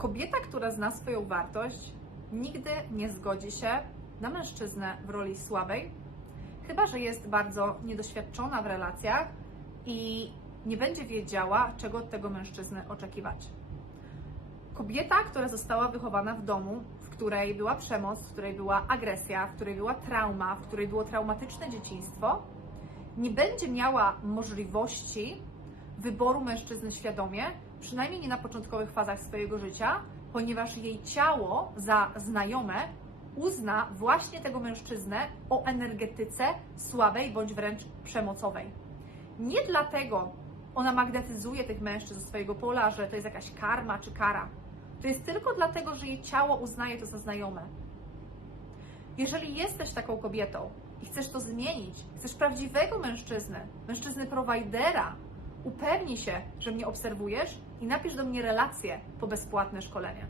Kobieta, która zna swoją wartość, nigdy nie zgodzi się na mężczyznę w roli słabej, chyba że jest bardzo niedoświadczona w relacjach i nie będzie wiedziała, czego od tego mężczyzny oczekiwać. Kobieta, która została wychowana w domu, w której była przemoc, w której była agresja, w której była trauma, w której było traumatyczne dzieciństwo, nie będzie miała możliwości wyboru mężczyzny świadomie, przynajmniej nie na początkowych fazach swojego życia, ponieważ jej ciało za znajome uzna właśnie tego mężczyznę o energetyce słabej bądź wręcz przemocowej. Nie dlatego ona magnetyzuje tych mężczyzn ze swojego pola, że to jest jakaś karma czy kara. To jest tylko dlatego, że jej ciało uznaje to za znajome. Jeżeli jesteś taką kobietą i chcesz to zmienić, chcesz prawdziwego mężczyznę, mężczyzny prowajdera, upewnij się, że mnie obserwujesz i napisz do mnie relację po bezpłatne szkolenie.